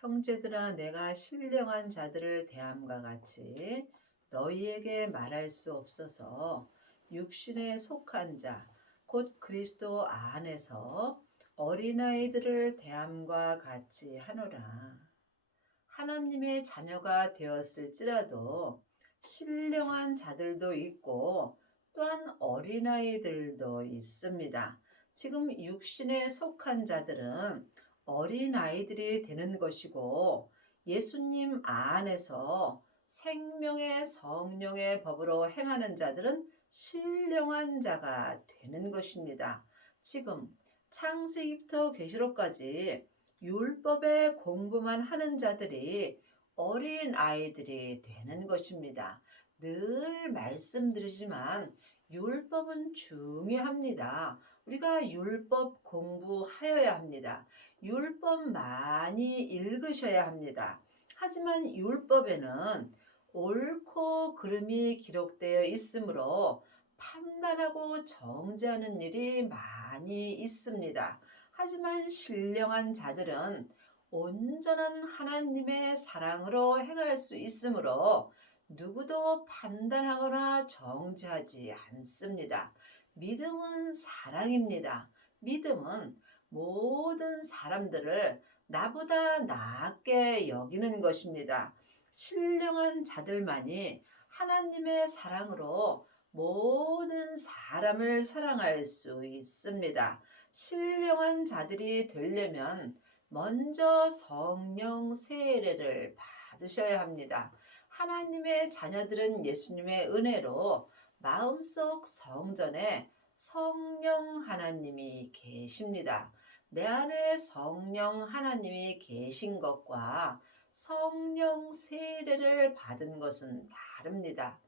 형제들아 내가 신령한 자들을 대함과 같이 너희에게 말할 수 없어서 육신에 속한 자 곧 그리스도 안에서 어린아이들을 대함과 같이 하노라. 하나님의 자녀가 되었을지라도 신령한 자들도 있고 또한 어린아이들도 있습니다. 지금 육신에 속한 자들은 어린아이들이 되는 것이고 예수님 안에서 생명의 성령의 법으로 행하는 자들은 신령한 자가 되는 것입니다. 지금 창세기부터 계시록까지 율법의 공부만 하는 자들이 어린 아이들이 되는 것입니다. 늘 말씀드리지만 율법은 중요합니다. 우리가 율법 공부하여야 합니다. 율법 많이 읽으셔야 합니다. 하지만 율법에는 옳고 그름이 기록되어 있으므로 판단하고 정죄하는 일이 많이 있습니다. 하지만 신령한 자들은 온전한 하나님의 사랑으로 행할 수 있으므로 누구도 판단하거나 정죄하지 않습니다. 믿음은 사랑입니다. 믿음은 모든 사람들을 나보다 낫게 여기는 것입니다. 신령한 자들만이 하나님의 사랑으로 모든 사람을 사랑할 수 있습니다. 신령한 자들이 되려면 먼저 성령 세례를 받으셔야 합니다. 하나님의 자녀들은 예수님의 은혜로 마음속 성전에 성령 하나님이 계십니다. 내 안에 성령 하나님이 계신 것과 성령 세례를 받은 것은 다릅니다.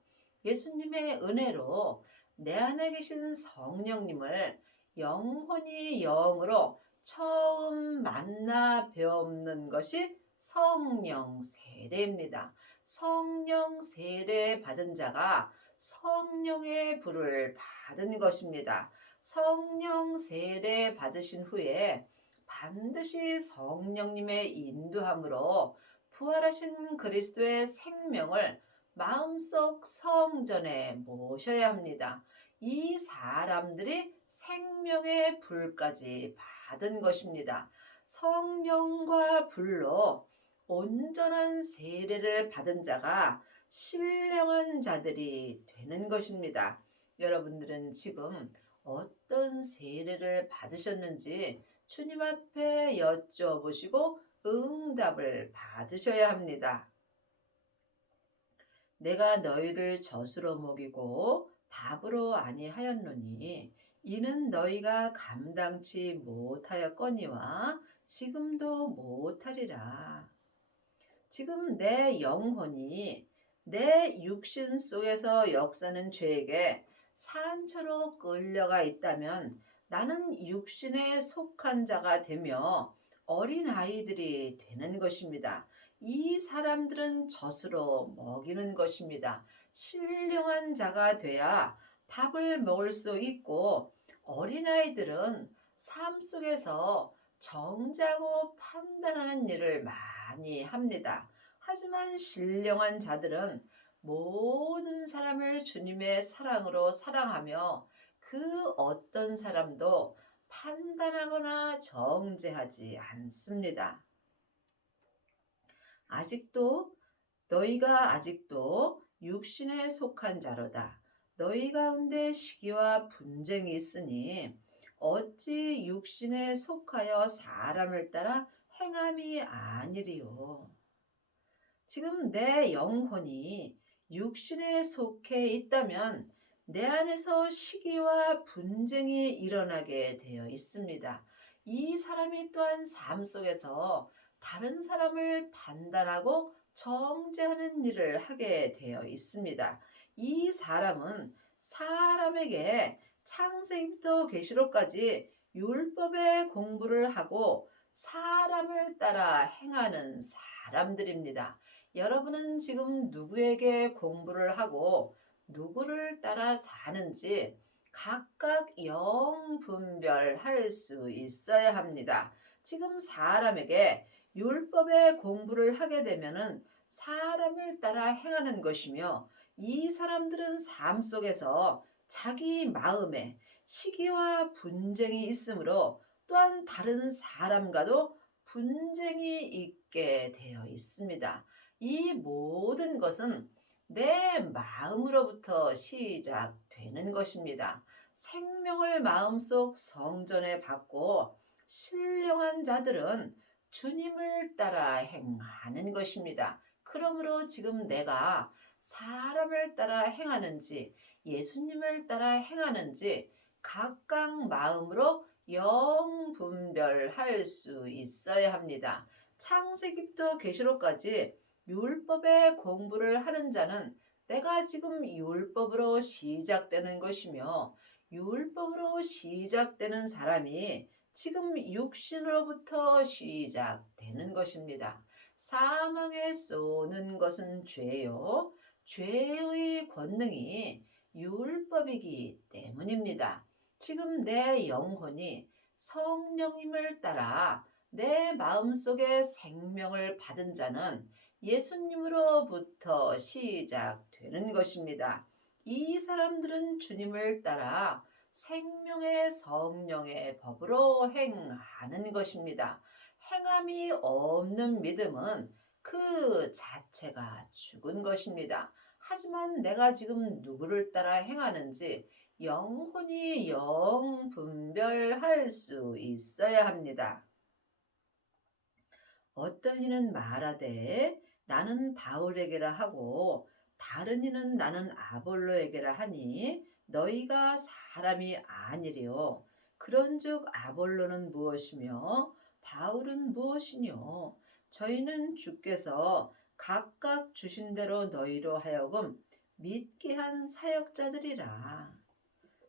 예수님의 은혜로 내 안에 계신 성령님을 영혼이 영으로 처음 만나 뵙는 것이 성령 세례입니다. 성령 세례 받은 자가 성령의 불을 받은 것입니다. 성령 세례 받으신 후에 반드시 성령님의 인도함으로 부활하신 그리스도의 생명을 마음속 성전에 모셔야 합니다. 이 사람들이 생명의 불까지 받은 것입니다. 성령과 불로 온전한 세례를 받은 자가 신령한 자들이 되는 것입니다. 여러분들은 지금 어떤 세례를 받으셨는지 주님 앞에 여쭤보시고 응답을 받으셔야 합니다. 내가 너희를 젖으로 먹이고 밥으로 아니하였노니 이는 너희가 감당치 못하였거니와 지금도 못하리라. 지금 내 영혼이 내 육신 속에서 역사는 죄에게 산처로 끌려가 있다면 나는 육신에 속한 자가 되며 어린 아이들이 되는 것입니다. 이 사람들은 젖으로 먹이는 것입니다. 신령한 자가 돼야 밥을 먹을 수 있고 어린아이들은 삶 속에서 정죄하고 판단하는 일을 많이 합니다. 하지만 신령한 자들은 모든 사람을 주님의 사랑으로 사랑하며 그 어떤 사람도 판단하거나 정죄하지 않습니다. 너희가 아직도 육신에 속한 자로다. 너희 가운데 시기와 분쟁이 있으니 어찌 육신에 속하여 사람을 따라 행함이 아니리요. 지금 내 영혼이 육신에 속해 있다면 내 안에서 시기와 분쟁이 일어나게 되어 있습니다. 이 사람이 또한 삶 속에서 다른 사람을 판단하고 정죄하는 일을 하게 되어 있습니다. 이 사람은 사람에게 창세기부터 계시록까지 율법의 공부를 하고 사람을 따라 행하는 사람들입니다. 여러분은 지금 누구에게 공부를 하고 누구를 따라 사는지 각각 영 분별할 수 있어야 합니다. 지금 사람에게 율법의 공부를 하게 되면은 사람을 따라 행하는 것이며 이 사람들은 삶 속에서 자기 마음에 시기와 분쟁이 있으므로 또한 다른 사람과도 분쟁이 있게 되어 있습니다. 이 모든 것은 내 마음으로부터 시작되는 것입니다. 생명을 마음속 성전에 받고 신령한 자들은 주님을 따라 행하는 것입니다. 그러므로 지금 내가 사람을 따라 행하는지 예수님을 따라 행하는지 각각 마음으로 영분별할 수 있어야 합니다. 창세기부터 계시록까지 율법의 공부를 하는 자는 내가 지금 율법으로 시작되는 것이며 율법으로 시작되는 사람이 지금 육신으로부터 시작되는 것입니다. 사망에 쏘는 것은 죄요. 죄의 권능이 율법이기 때문입니다. 지금 내 영혼이 성령님을 따라 내 마음속에 생명을 받은 자는 예수님으로부터 시작되는 것입니다. 이 사람들은 주님을 따라 생명의 성령의 법으로 행하는 것입니다. 행함이 없는 믿음은 그 자체가 죽은 것입니다. 하지만 내가 지금 누구를 따라 행하는지 영혼이 영분별할 수 있어야 합니다. 어떤 이는 말하되 나는 바울에게라 하고 다른 이는 나는 아볼로에게라 하니 너희가 사람이 아니리요. 그런즉 아볼로는 무엇이며 바울은 무엇이뇨? 저희는 주께서 각각 주신 대로 너희로 하여금 믿게 한 사역자들이라.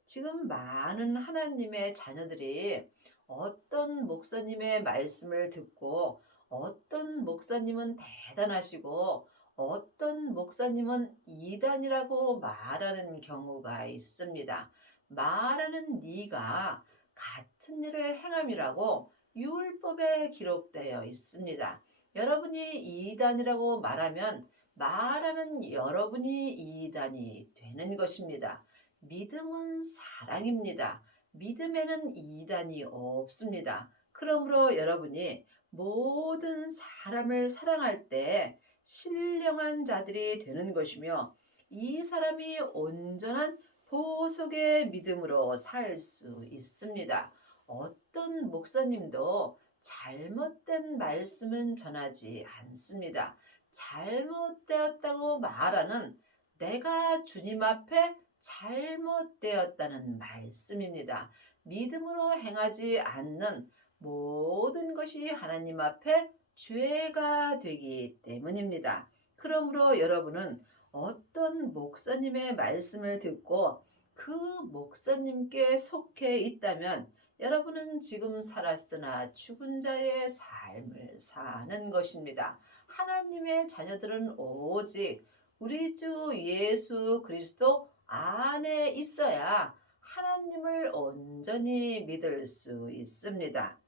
지금 많은 하나님의 자녀들이 어떤 목사님의 말씀을 듣고 어떤 목사님은 대단하시고 어떤 목사님은 이단이라고 말하는 경우가 있습니다. 말하는 네가 같은 일을 행함이라고 율법에 기록되어 있습니다. 여러분이 이단이라고 말하면 말하는 여러분이 이단이 되는 것입니다. 믿음은 사랑입니다. 믿음에는 이단이 없습니다. 그러므로 여러분이 모든 사람을 사랑할 때 신령한 자들이 되는 것이며 이 사람이 온전한 보속의 믿음으로 살 수 있습니다. 어떤 목사님도 잘못된 말씀은 전하지 않습니다. 잘못되었다고 말하는 내가 주님 앞에 잘못되었다는 말씀입니다. 믿음으로 행하지 않는 모든 것이 하나님 앞에 죄가 되기 때문입니다. 그러므로 여러분은 어떤 목사님의 말씀을 듣고 그 목사님께 속해 있다면 여러분은 지금 살았으나 죽은 자의 삶을 사는 것입니다. 하나님의 자녀들은 오직 우리 주 예수 그리스도 안에 있어야 하나님을 온전히 믿을 수 있습니다.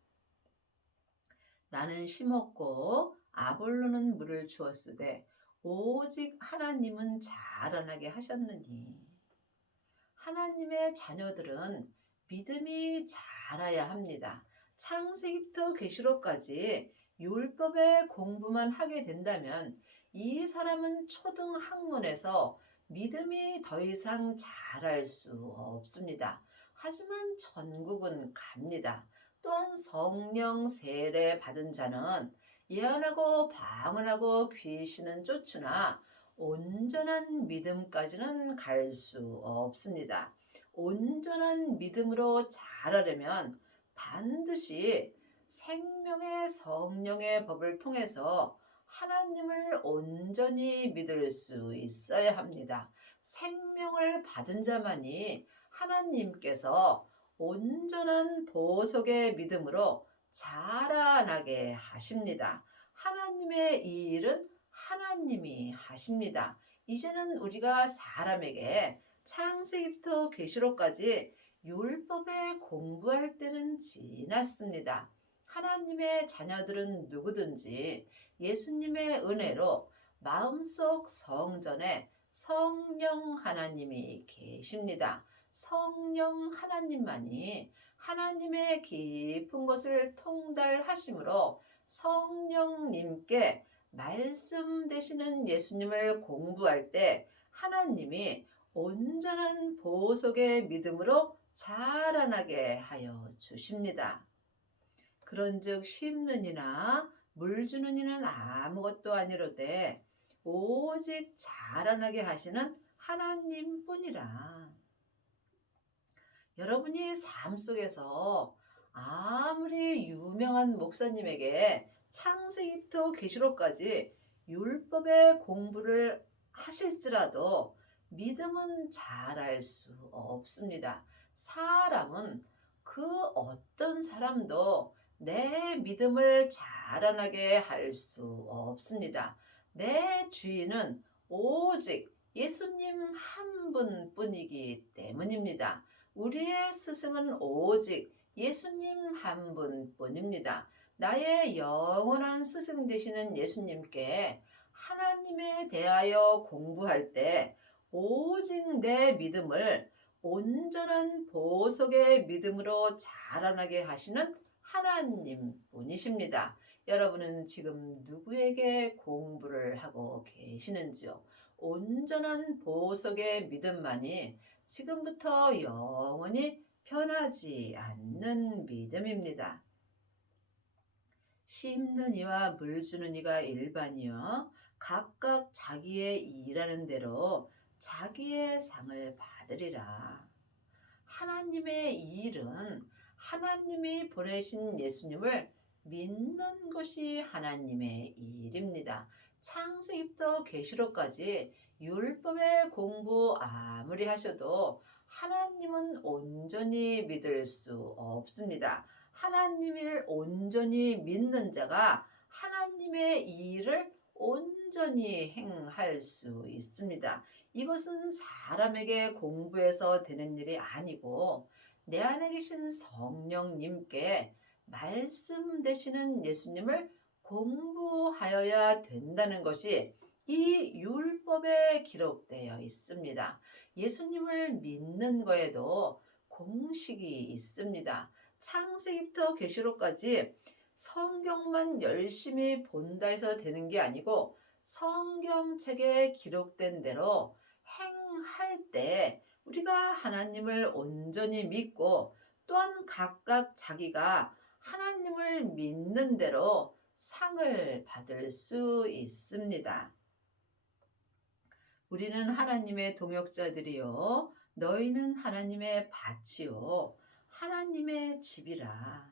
나는 심었고 아볼로는 물을 주었으되 오직 하나님은 자라나게 하셨느니. 하나님의 자녀들은 믿음이 자라야 합니다. 창세기부터 계시록까지 율법의 공부만 하게 된다면 이 사람은 초등 학문에서 믿음이 더 이상 자랄 수 없습니다. 하지만 천국은 갑니다. 또한 성령 세례 받은 자는 예언하고 방언하고 귀신은 쫓으나 온전한 믿음까지는 갈 수 없습니다. 온전한 믿음으로 자라려면 반드시 생명의 성령의 법을 통해서 하나님을 온전히 믿을 수 있어야 합니다. 생명을 받은 자만이 하나님께서 온전한 보속의 믿음으로 자라나게 하십니다. 하나님의 이 일은 하나님이 하십니다. 이제는 우리가 사람에게 창세기부터 계시록까지 율법에 공부할 때는 지났습니다. 하나님의 자녀들은 누구든지 예수님의 은혜로 마음속 성전에 성령 하나님이 계십니다. 성령 하나님만이 하나님의 깊은 것을 통달하심으로 성령님께 말씀 되시는 예수님을 공부할 때 하나님이 온전한 보석의 믿음으로 자라나게 하여 주십니다. 그런즉 심는 이나 물 주는 이는 아무것도 아니로되 오직 자라나게 하시는 하나님뿐이라. 여러분이 삶 속에서 아무리 유명한 목사님에게 창세기부터 계시록까지 율법의 공부를 하실지라도 믿음은 자랄 수 없습니다. 사람은 그 어떤 사람도 내 믿음을 자라나게 할 수 없습니다. 내 주인은 오직 예수님 한 분뿐이기 때문입니다. 우리의 스승은 오직 예수님 한 분뿐입니다. 나의 영원한 스승 되시는 예수님께 하나님에 대하여 공부할 때 오직 내 믿음을 온전한 보석의 믿음으로 자라나게 하시는 하나님 분이십니다. 여러분은 지금 누구에게 공부를 하고 계시는지요? 온전한 보석의 믿음만이 지금부터 영원히 변하지 않는 믿음입니다. 심는 이와 물 주는 이가 일반이요 각각 자기의 일하는 대로 자기의 상을 받으리라. 하나님의 일은 하나님이 보내신 예수님을 믿는 것이 하나님의 일입니다. 창세기부터 계시록까지 율법의 공부 아무리 하셔도 하나님은 온전히 믿을 수 없습니다. 하나님을 온전히 믿는 자가 하나님의 일을 온전히 행할 수 있습니다. 이것은 사람에게 공부해서 되는 일이 아니고 내 안에 계신 성령님께 말씀 되시는 예수님을 공부하여야 된다는 것이 이 율법에 기록되어 있습니다. 예수님을 믿는 거에도 공식이 있습니다. 창세기부터 계시록까지 성경만 열심히 본다 해서 되는 게 아니고 성경책에 기록된 대로 행할 때 우리가 하나님을 온전히 믿고 또한 각각 자기가 하나님을 믿는 대로 상을 받을 수 있습니다. 우리는 하나님의 동역자들이요 너희는 하나님의 밭이요 하나님의 집이라.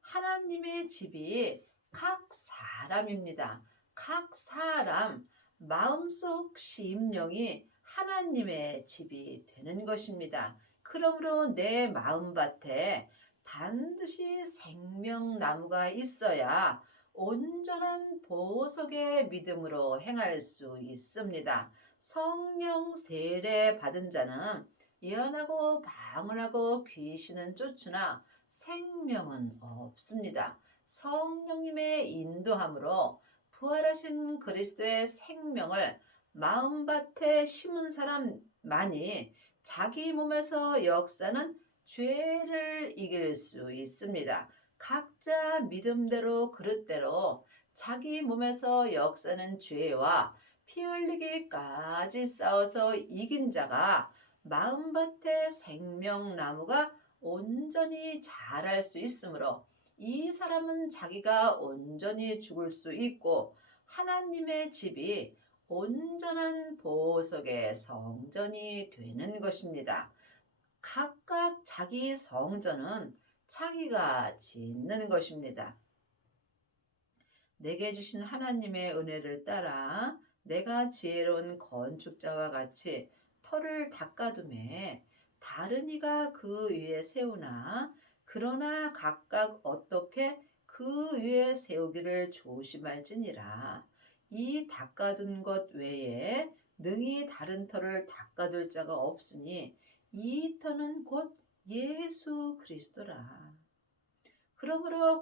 하나님의 집이 각 사람입니다. 각 사람 마음속 심령이 하나님의 집이 되는 것입니다. 그러므로 내 마음밭에 반드시 생명나무가 있어야 온전한 보석의 믿음으로 행할 수 있습니다. 성령 세례 받은 자는 예언하고 방언하고 귀신은 쫓으나 생명은 없습니다. 성령님의 인도함으로 부활하신 그리스도의 생명을 마음밭에 심은 사람만이 자기 몸에서 역사는 죄를 이길 수 있습니다. 각자 믿음대로 그릇대로 자기 몸에서 역사는 죄와 피 흘리기까지 싸워서 이긴 자가 마음밭에 생명나무가 온전히 자랄 수 있으므로 이 사람은 자기가 온전히 죽을 수 있고 하나님의 집이 온전한 보석의 성전이 되는 것입니다. 각각 자기 성전은 자기가 짓는 것입니다. 내게 주신 하나님의 은혜를 따라 내가 지혜로운 건축자와 같이 터를 닦아두매 다른 이가 그 위에 세우나 그러나 각각 어떻게 그 위에 세우기를 조심할지니라. 이 닦아둔 것 외에 능히 다른 터를 닦아둘 자가 없으니 이 터는 곧 예수 그리스도라. 그러므로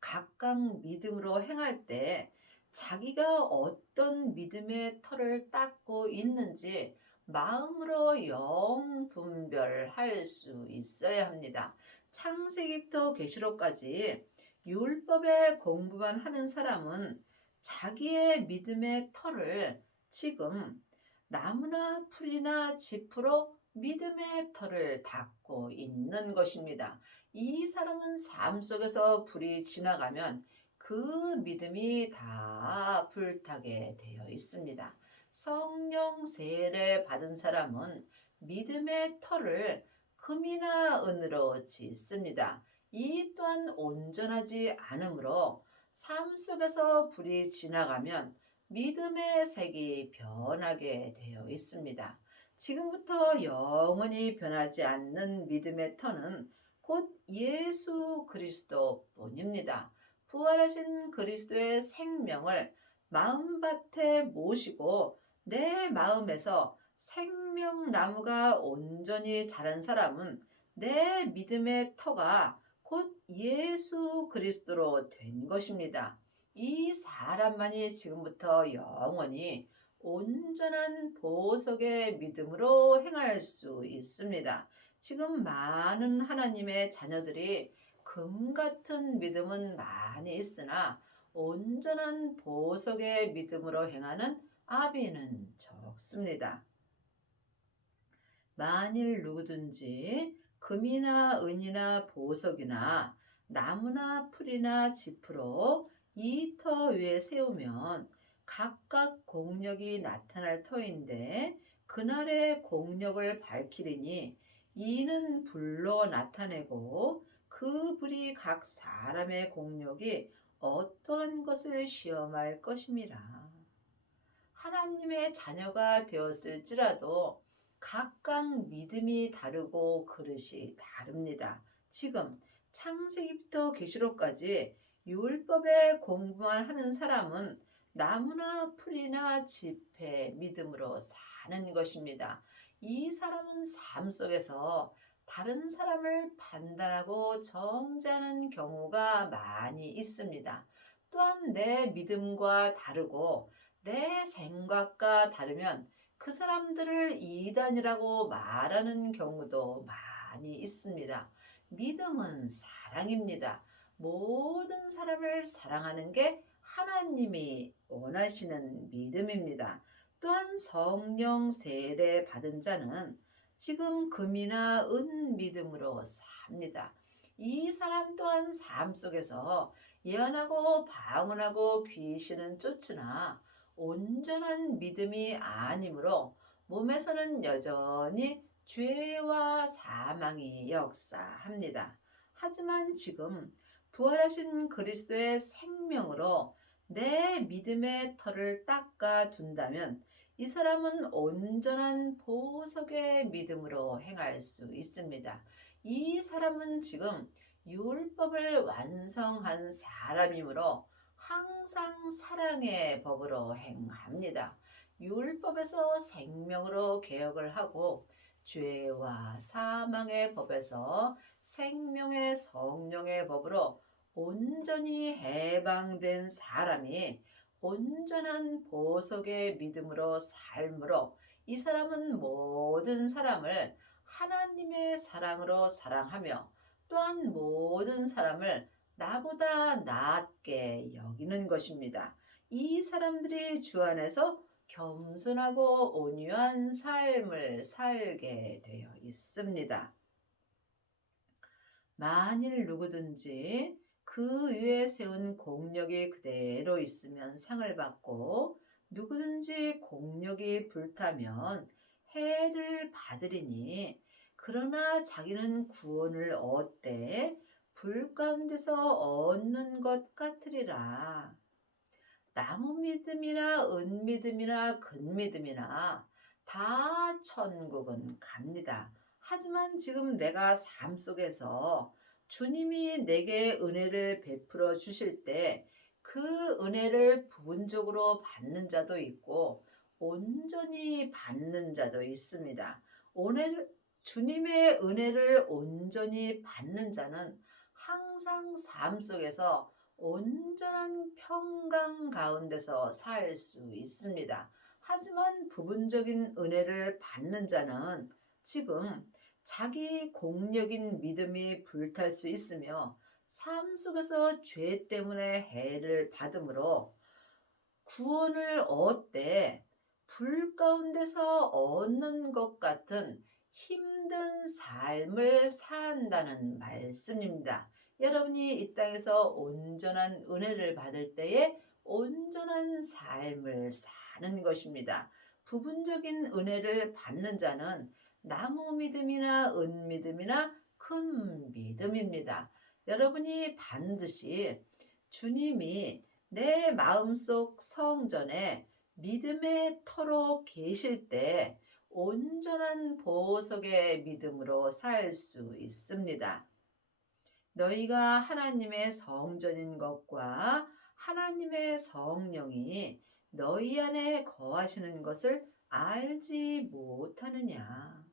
각각 믿음으로 행할 때 자기가 어떤 믿음의 터를 닦고 있는지 마음으로 영 분별할 수 있어야 합니다. 창세기부터 계시록까지 율법의 공부만 하는 사람은 자기의 믿음의 터를 지금 나무나 풀이나 짚으로 믿음의 터를 닦고 있는 것입니다. 이 사람은 삶 속에서 불이 지나가면 그 믿음이 다 불타게 되어 있습니다. 성령 세례 받은 사람은 믿음의 터를 금이나 은으로 짓습니다. 이 또한 온전하지 않으므로 삶 속에서 불이 지나가면 믿음의 색이 변하게 되어 있습니다. 지금부터 영원히 변하지 않는 믿음의 터는 곧 예수 그리스도뿐입니다. 부활하신 그리스도의 생명을 마음밭에 모시고 내 마음에서 생명나무가 온전히 자란 사람은 내 믿음의 터가 곧 예수 그리스도로 된 것입니다. 이 사람만이 지금부터 영원히 온전한 보석의 믿음으로 행할 수 있습니다. 지금 많은 하나님의 자녀들이 금 같은 믿음은 많이 있으나 온전한 보석의 믿음으로 행하는 아비는 적습니다. 만일 누구든지 금이나 은이나 보석이나 나무나 풀이나 짚으로 이 터 위에 세우면 각각 공력이 나타날 터인데 그날의 공력을 밝히리니 이는 불로 나타내고 그 불이 각 사람의 공력이 어떠한 것을 시험할 것임이라. 하나님의 자녀가 되었을지라도 각각 믿음이 다르고 그릇이 다릅니다. 지금 창세기부터 계시록까지 율법의 공부만 하는 사람은 나무나 풀이나 짚의 믿음으로 사는 것입니다. 이 사람은 삶 속에서 다른 사람을 판단하고 정죄하는 경우가 많이 있습니다. 또한 내 믿음과 다르고 내 생각과 다르면 그 사람들을 이단이라고 말하는 경우도 많이 있습니다. 믿음은 사랑입니다. 모든 사람을 사랑하는 게 하나님이 원하시는 믿음입니다. 또한 성령 세례 받은 자는 지금 금이나 은 믿음으로 삽니다. 이 사람 또한 삶 속에서 예언하고 방언하고 귀신은 쫓으나 온전한 믿음이 아니므로 몸에서는 여전히 죄와 사망이 역사합니다. 하지만 지금 부활하신 그리스도의 생명으로 내 믿음의 털을 닦아 둔다면 이 사람은 온전한 보석의 믿음으로 행할 수 있습니다. 이 사람은 지금 율법을 완성한 사람이므로 항상 사랑의 법으로 행합니다. 율법에서 생명으로 개혁을 하고 죄와 사망의 법에서 생명의 성령의 법으로 온전히 해방된 사람이 온전한 보석의 믿음으로 삶으로 이 사람은 모든 사람을 하나님의 사랑으로 사랑하며 또한 모든 사람을 나보다 낫게 여기는 것입니다. 이 사람들이 주 안에서 겸손하고 온유한 삶을 살게 되어 있습니다. 만일 누구든지 그 위에 세운 공력이 그대로 있으면 상을 받고 누구든지 공력이 불타면 해를 받으리니 그러나 자기는 구원을 얻되 불 가운데서 얻는 것 같으리라. 나무 믿음이나 은 믿음이나 금 믿음이나 다 천국은 갑니다. 하지만 지금 내가 삶 속에서 주님이 내게 은혜를 베풀어 주실 때 그 은혜를 부분적으로 받는 자도 있고 온전히 받는 자도 있습니다. 주님의 은혜를 온전히 받는 자는 항상 삶 속에서 온전한 평강 가운데서 살 수 있습니다. 하지만 부분적인 은혜를 받는 자는 지금 자기 공력인 믿음이 불탈 수 있으며 삶 속에서 죄 때문에 해를 받으므로 구원을 얻되 불 가운데서 얻는 것 같은 힘든 삶을 산다는 말씀입니다. 여러분이 이 땅에서 온전한 은혜를 받을 때에 온전한 삶을 사는 것입니다. 부분적인 은혜를 받는 자는 나무 믿음이나 은 믿음이나 큰 믿음입니다. 여러분이 반드시 주님이 내 마음속 성전에 믿음의 터로 계실 때 온전한 보석의 믿음으로 살 수 있습니다. 너희가 하나님의 성전인 것과 하나님의 성령이 너희 안에 거하시는 것을 알지 못하느냐.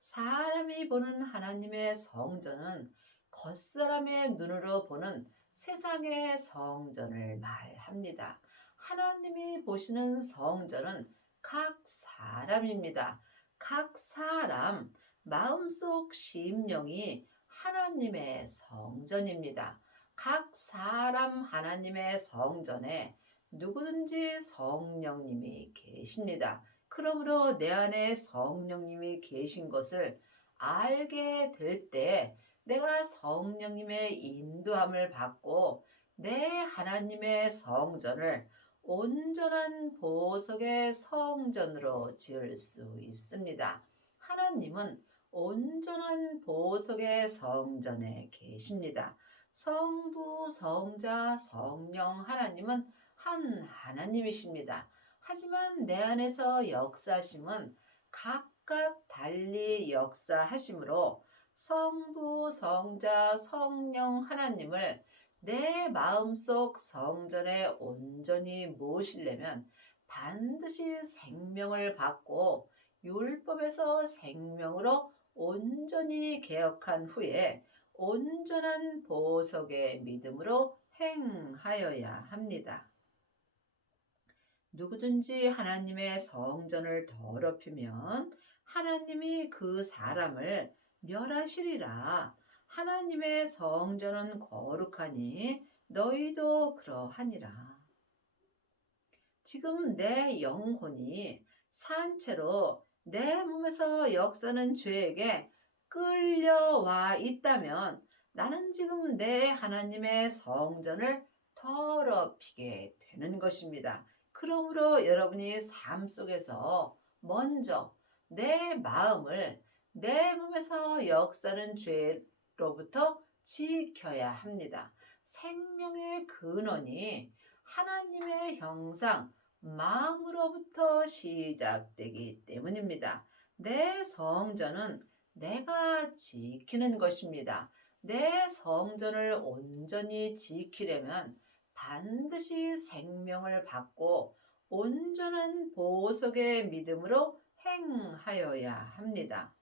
사람이 보는 하나님의 성전은 겉사람의 눈으로 보는 세상의 성전을 말합니다. 하나님이 보시는 성전은 각 사람입니다. 각 사람 마음속 심령이 하나님의 성전입니다. 각 사람 하나님의 성전에 누구든지 성령님이 계십니다. 그러므로 내 안에 성령님이 계신 것을 알게 될 때 내가 성령님의 인도함을 받고 내 하나님의 성전을 온전한 보석의 성전으로 지을 수 있습니다. 하나님은 온전한 보석의 성전에 계십니다. 성부, 성자, 성령 하나님은 한 하나님이십니다. 하지만 내 안에서 역사하심은 각각 달리 역사하심으로 성부, 성자, 성령 하나님을 내 마음속 성전에 온전히 모시려면 반드시 생명을 받고 율법에서 생명으로 온전히 개혁한 후에 온전한 보석의 믿음으로 행하여야 합니다. 누구든지 하나님의 성전을 더럽히면 하나님이 그 사람을 멸하시리라. 하나님의 성전은 거룩하니 너희도 그러하니라. 지금 내 영혼이 산채로 내 몸에서 역사는 죄에게 끌려와 있다면 나는 지금 내 하나님의 성전을 더럽히게 되는 것입니다. 그러므로 여러분이 삶 속에서 먼저 내 마음을 내 몸에서 역사는 죄로부터 지켜야 합니다. 생명의 근원이 하나님의 형상, 마음으로부터 시작되기 때문입니다. 내 성전은 내가 지키는 것입니다. 내 성전을 온전히 지키려면 반드시 생명을 받고 온전한 보석의 믿음으로 행하여야 합니다.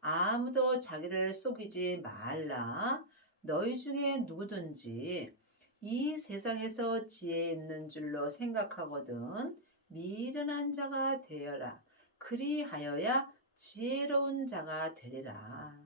아무도 자기를 속이지 말라. 너희 중에 누구든지 이 세상에서 지혜 있는 줄로 생각하거든 미련한 자가 되어라. 그리하여야 지혜로운 자가 되리라.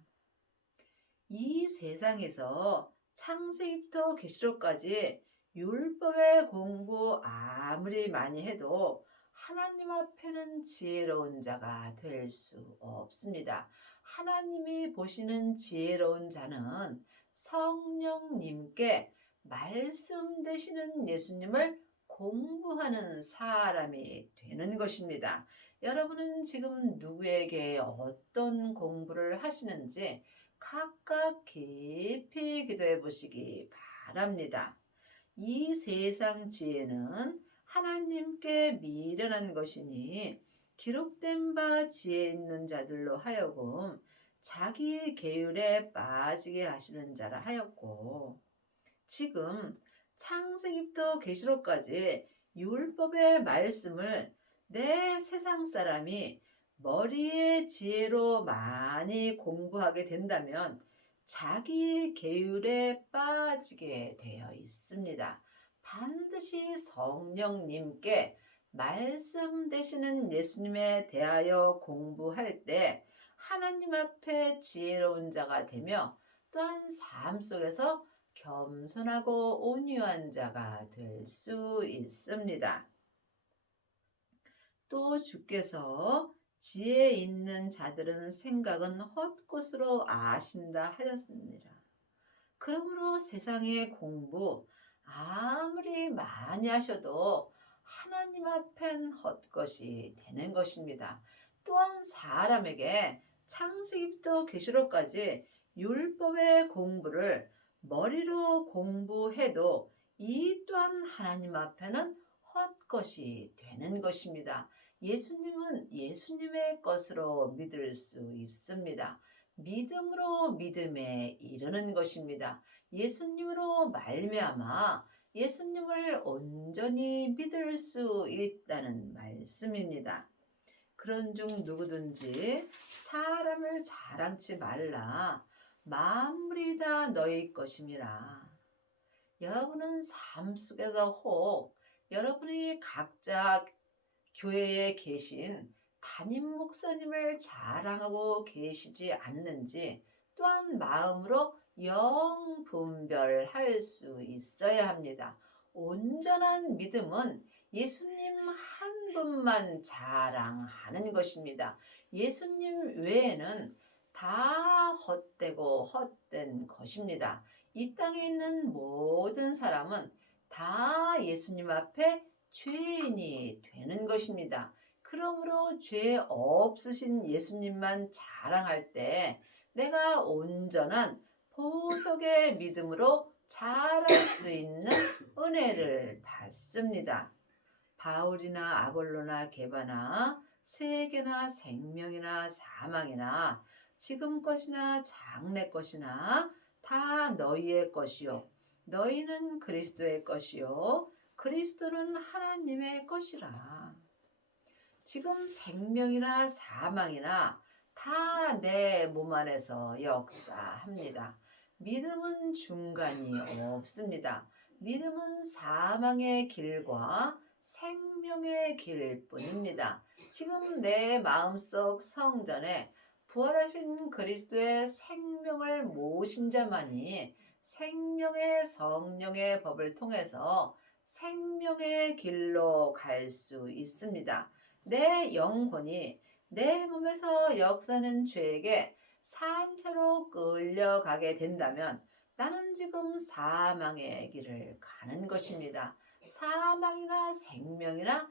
이 세상에서 창세기부터 계시록까지 율법의 공부 아무리 많이 해도 하나님 앞에는 지혜로운 자가 될 수 없습니다. 하나님이 보시는 지혜로운 자는 성령님께 말씀 되시는 예수님을 공부하는 사람이 되는 것입니다. 여러분은 지금 누구에게 어떤 공부를 하시는지 각각 깊이 기도해 보시기 바랍니다. 이 세상 지혜는 하나님께 미련한 것이니 기록된 바 지혜 있는 자들로 하여금 자기 계율에 빠지게 하시는 자라 하였고, 지금 창세기부터 계시록까지 율법의 말씀을 내 세상 사람이 머리의 지혜로 많이 공부하게 된다면 자기 계율에 빠지게 되어 있습니다. 반드시 성령님께 말씀 되시는 예수님에 대하여 공부할 때 하나님 앞에 지혜로운 자가 되며 또한 삶 속에서 겸손하고 온유한 자가 될 수 있습니다. 또 주께서 지혜 있는 자들은 생각은 헛것으로 아신다 하셨습니다. 그러므로 세상의 공부 아무리 많이 하셔도 하나님 앞엔 헛것이 되는 것입니다. 또한 사람에게 창세기부터 계시록까지 율법의 공부를 머리로 공부해도 이 또한 하나님 앞에는 헛것이 되는 것입니다. 예수님은 예수님의 것으로 믿을 수 있습니다. 믿음으로 믿음에 이르는 것입니다. 예수님으로 말미암아 예수님을 온전히 믿을 수 있다는 말씀입니다. 그런즉 누구든지 사람을 자랑치 말라. 만물이 다 너희 것임이라. 여러분은 삶 속에서 혹 여러분이 각자 교회에 계신 담임 목사님을 자랑하고 계시지 않는지 또한 마음으로 영 분별할 수 있어야 합니다. 온전한 믿음은 예수님 한 분만 자랑하는 것입니다. 예수님 외에는 다 헛되고 헛된 것입니다. 이 땅에 있는 모든 사람은 다 예수님 앞에 죄인이 되는 것입니다. 그러므로 죄 없으신 예수님만 자랑할 때 내가 온전한 보석의 믿음으로 자랄 수 있는 은혜를 받습니다. 바울이나 아볼로나 게바나 세계나 생명이나 사망이나 지금 것이나 장래 것이나 다 너희의 것이요 너희는 그리스도의 것이요 그리스도는 하나님의 것이라. 지금 생명이나 사망이나 다 내 몸 안에서 역사합니다. 믿음은 중간이 없습니다. 믿음은 사망의 길과 생명의 길뿐입니다. 지금 내 마음속 성전에 부활하신 그리스도의 생명을 모신 자만이 생명의 성령의 법을 통해서 생명의 길로 갈 수 있습니다. 내 영혼이 내 몸에서 역사하는 죄에게 산채로 끌려가게 된다면 나는 지금 사망의 길을 가는 것입니다. 사망이나 생명이나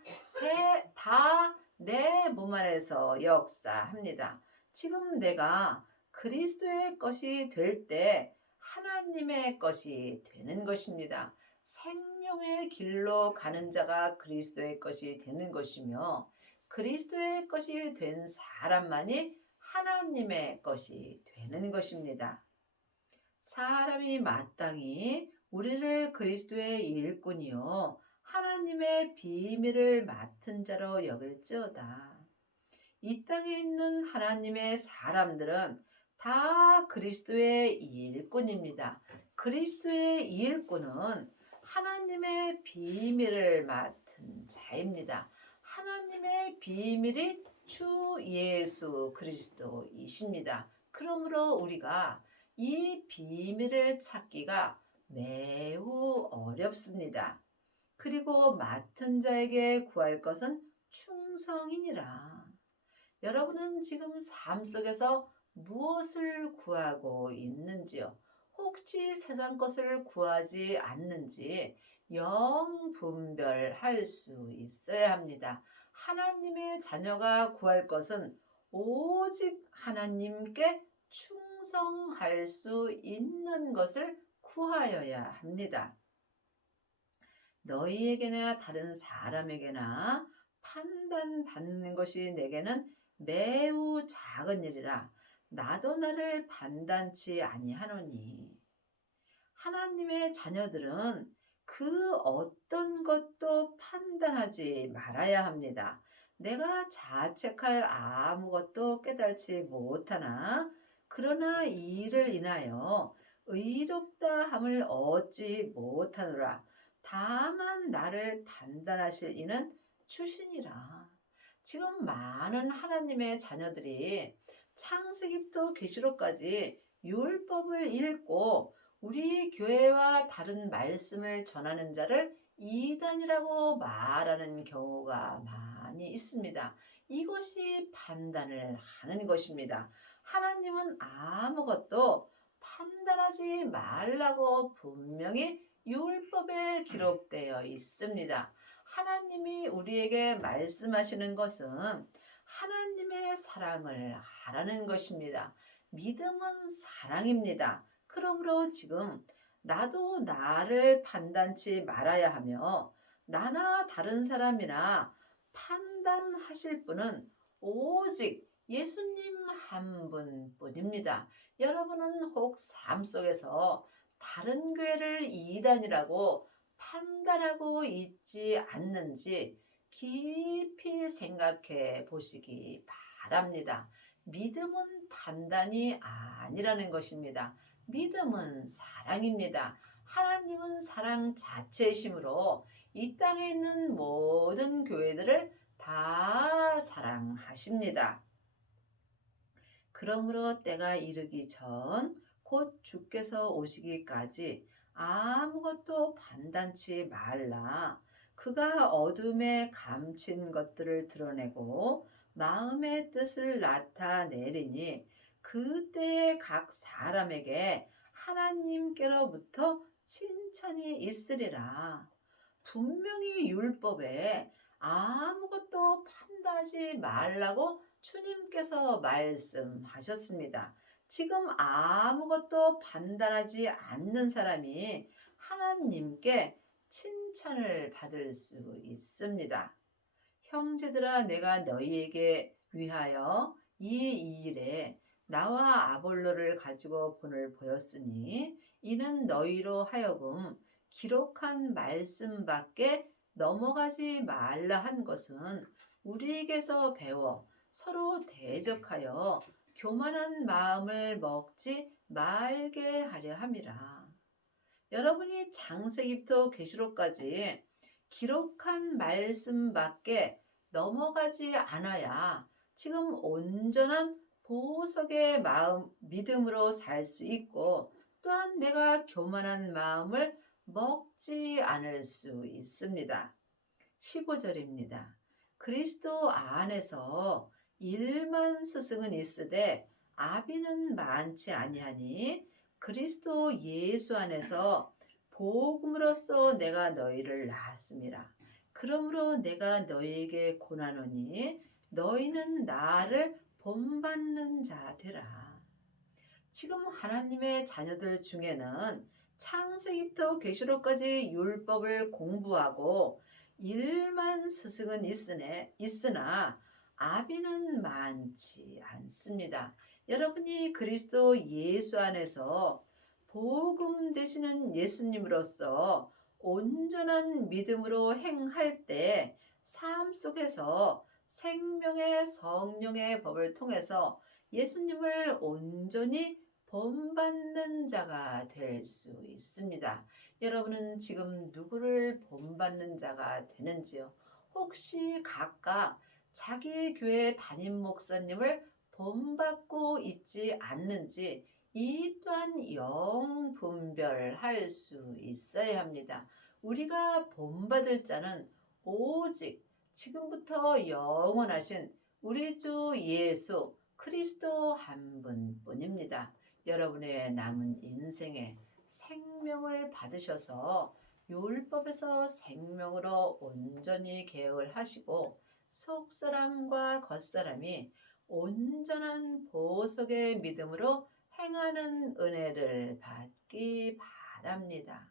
다 내 몸 안에서 역사합니다. 지금 내가 그리스도의 것이 될 때 하나님의 것이 되는 것입니다. 생명의 길로 가는 자가 그리스도의 것이 되는 것이며 그리스도의 것이 된 사람만이 하나님의 것이 되는 것입니다. 사람이 마땅히 우리를 그리스도의 일꾼이요 하나님의 비밀을 맡은 자로 여길지어다. 이 땅에 있는 하나님의 사람들은 다 그리스도의 일꾼입니다. 그리스도의 일꾼은 하나님의 비밀을 맡은 자입니다. 하나님의 비밀이 주 예수 그리스도이십니다. 그러므로 우리가 이 비밀을 찾기가 매우 어렵습니다. 그리고 맡은 자에게 구할 것은 충성이니라. 여러분은 지금 삶 속에서 무엇을 구하고 있는지요? 혹시 세상 것을 구하지 않는지 영 분별할 수 있어야 합니다. 하나님의 자녀가 구할 것은 오직 하나님께 충성할 수 있는 것을 구하여야 합니다. 너희에게나 다른 사람에게나 판단받는 것이 내게는 매우 작은 일이라 나도 나를 판단치 아니하노니. 하나님의 자녀들은 그 어떤 것도 판단하지 말아야 합니다. 내가 자책할 아무것도 깨달지 못하나 그러나 이 일을 인하여 의롭다 함을 얻지 못하노라. 다만 나를 판단하실 이는 주시니라. 지금 많은 하나님의 자녀들이 창세기부터 계시록까지 율법을 읽고 우리 교회와 다른 말씀을 전하는 자를 이단이라고 말하는 경우가 많이 있습니다. 이것이 판단을 하는 것입니다. 하나님은 아무것도 판단하지 말라고 분명히 율법에 기록되어 있습니다. 하나님이 우리에게 말씀하시는 것은 하나님의 사랑을 하라는 것입니다. 믿음은 사랑입니다. 그러므로 지금 나도 나를 판단치 말아야 하며 나나 다른 사람이나 판단하실 분은 오직 예수님 한 분뿐입니다. 여러분은 혹 삶 속에서 다른 교회를 이단이라고 판단하고 있지 않는지 깊이 생각해 보시기 바랍니다. 믿음은 판단이 아니라는 것입니다. 믿음은 사랑입니다. 하나님은 사랑 자체이시므로 이 땅에 있는 모든 교회들을 다 사랑하십니다. 그러므로 때가 이르기 전 곧 주께서 오시기까지 아무것도 판단치 말라. 그가 어둠에 감춘 것들을 드러내고 마음의 뜻을 나타내리니 그때에 각 사람에게 하나님께로부터 칭찬이 있으리라. 분명히 율법에 아무것도 판단하지 말라고 주님께서 말씀하셨습니다. 지금 아무것도 판단하지 않는 사람이 하나님께 칭찬을 받을 수 있습니다. 형제들아, 내가 너희에게 위하여 이 일에 나와 아볼로를 가지고 본을 보였으니 이는 너희로 하여금 기록한 말씀밖에 넘어가지 말라 한 것은 우리에게서 배워 서로 대적하여 교만한 마음을 먹지 말게 하려 함이라. 여러분이 창세기부터 계시록까지 기록한 말씀밖에 넘어가지 않아야 지금 온전한 보석의 마음, 믿음으로 살 수 있고 또한 내가 교만한 마음을 먹지 않을 수 있습니다. 15절입니다. 그리스도 안에서 일만 스승은 있으되 아비는 많지 아니하니 그리스도 예수 안에서 복음으로써 내가 너희를 낳았음이라. 그러므로 내가 너희에게 고나노니 너희는 나를 본받는 자 되라. 지금 하나님의 자녀들 중에는 창세기부터 계시록까지 율법을 공부하고 일만 스승은 있으나 아비는 많지 않습니다. 여러분이 그리스도 예수 안에서 복음 되시는 예수님으로서 온전한 믿음으로 행할 때 삶 속에서 생명의 성령의 법을 통해서 예수님을 온전히 본받는 자가 될 수 있습니다. 여러분은 지금 누구를 본받는 자가 되는지요? 혹시 각각 자기 교회 담임 목사님을 본받고 있지 않는지 이 또한 영분별할 수 있어야 합니다. 우리가 본받을 자는 오직 지금부터 영원하신 우리 주 예수 그리스도 한 분뿐입니다. 여러분의 남은 인생에 생명을 받으셔서 율법에서 생명으로 온전히 개혁을 하시고 속사람과 겉사람이 온전한 보석의 믿음으로 행하는 은혜를 받기 바랍니다.